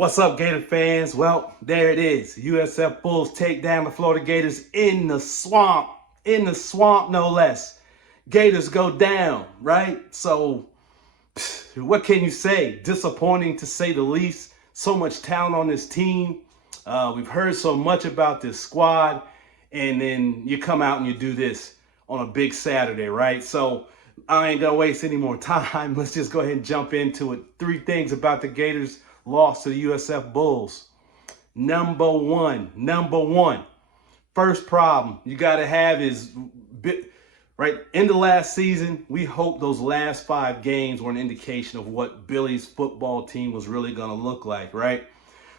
What's up, Gator fans? Well, there it is. USF Bulls take down the Florida Gators in the swamp no less. Gators go down, right? So, what can you say? Disappointing to say the least. So much talent on this team. We've heard so much about this squad, and then you come out and you do this on a big Saturday, right? So, I ain't gonna waste any more time. Let's just go ahead and jump into it. 3 things about the Gators lost to the USF Bulls. Number one, first problem you got to have is, right, in the last season, we hope those last 5 games were an indication of what Billy's football team was really going to look like, right?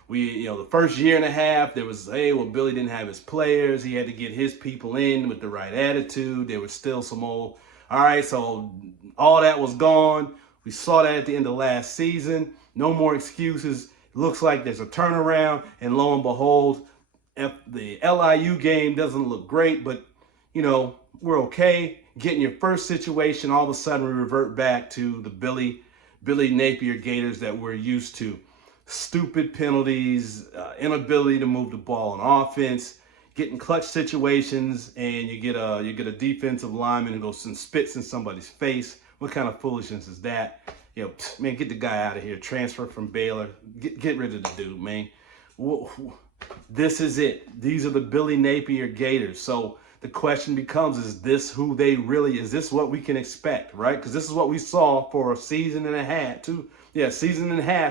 The first year and a half, there was, Billy didn't have his players. He had to get his people in with the right attitude. There was still some all right, so all that was gone. We saw that at the end of last season. No more excuses. It looks like there's a turnaround, and lo and behold, the LIU game doesn't look great, but, we're okay. Getting your first situation, all of a sudden we revert back to the Billy Napier Gators that we're used to. Stupid penalties, inability to move the ball on offense, getting clutch situations, and you get a defensive lineman who goes and spits in somebody's face. What kind of foolishness is that? Man, get the guy out of here. Transfer from Baylor. Get rid of the dude, man. This is it. These are the Billy Napier Gators. So the question becomes, is this who they really, is this what we can expect, right? Because this is what we saw for a season and a half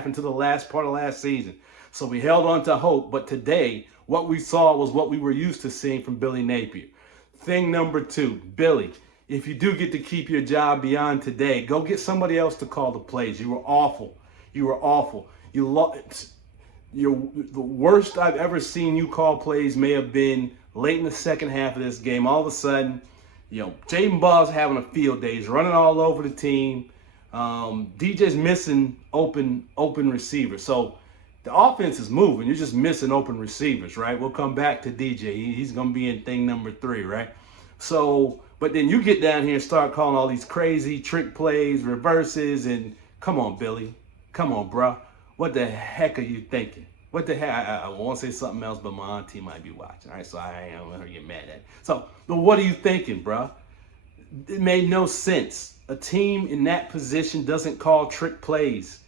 into the last part of last season. So we held on to hope, but today, what we saw was what we were used to seeing from Billy Napier. Thing number 2, Billy, if you do get to keep your job beyond today, go get somebody else to call the plays. You were awful. The worst I've ever seen you call plays may have been late in the second half of this game. All of a sudden, Jaden Ball's having a field day. He's running all over the team. DJ's missing open receivers. So the offense is moving. You're just missing open receivers, right? We'll come back to DJ. He's going to be in thing number 3, right? So, but then you get down here and start calling all these crazy trick plays, reverses, and come on, Billy. Come on, bro. What the heck are you thinking? What the heck? I want to say something else, but my auntie might be watching. All right, so I ain't going to get mad at it. So, but what are you thinking, bro? It made no sense. A team in that position doesn't call trick plays.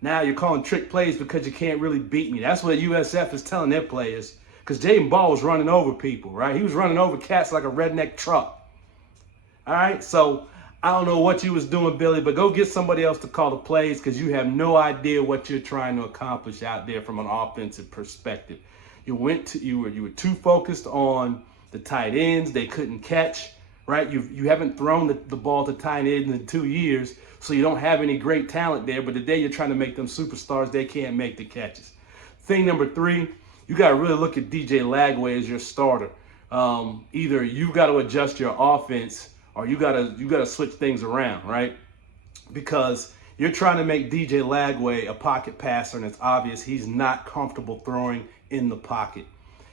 Now you're calling trick plays because you can't really beat me. That's what USF is telling their players. Because Jaden Ball was running over people, right? He was running over cats like a redneck truck. All right, so I don't know what you was doing, Billy, but go get somebody else to call the plays because you have no idea what you're trying to accomplish out there from an offensive perspective. You were too focused on the tight ends. They couldn't catch, right? You haven't thrown the ball to tight ends in 2 years, so you don't have any great talent there. But today you're trying to make them superstars. They can't make the catches. Thing number 3, you got to really look at DJ Lagway as your starter. Either you got to adjust your offense or you gotta switch things around, right? Because you're trying to make DJ Lagway a pocket passer, and it's obvious he's not comfortable throwing in the pocket.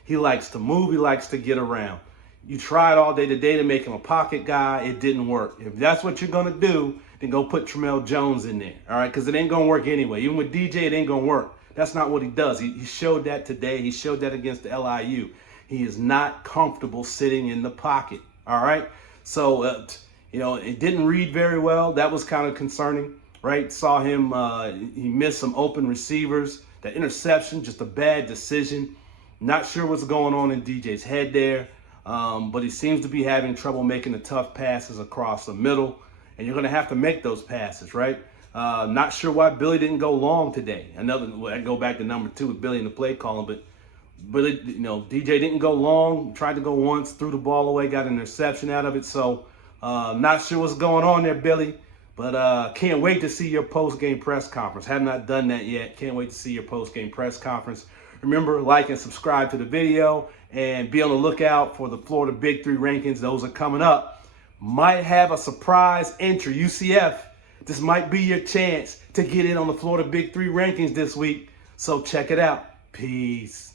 He likes to move. He likes to get around. You tried all day today to make him a pocket guy. It didn't work. If that's what you're going to do, then go put Tramel Jones in there, all right? Because it ain't going to work anyway. Even with DJ, it ain't going to work. That's not what he does. He showed that today. He showed that against the LIU. He is not comfortable sitting in the pocket, all right? So, it didn't read very well. That was kind of concerning, right? Saw him, he missed some open receivers. That interception, just a bad decision. Not sure what's going on in DJ's head there, but he seems to be having trouble making the tough passes across the middle, and you're going to have to make those passes, right? Not sure why Billy didn't go long today. I go back to number 2 with Billy in the play calling, but Billy, DJ didn't go long, tried to go once, threw the ball away, got an interception out of it. So not sure what's going on there, Billy, but can't wait to see your post-game press conference. Have not done that yet. Can't wait to see your post-game press conference. Remember, like and subscribe to the video and be on the lookout for the Florida Big 3 rankings. Those are coming up. Might have a surprise entry. UCF, this might be your chance to get in on the Florida Big 3 rankings this week. So check it out. Peace.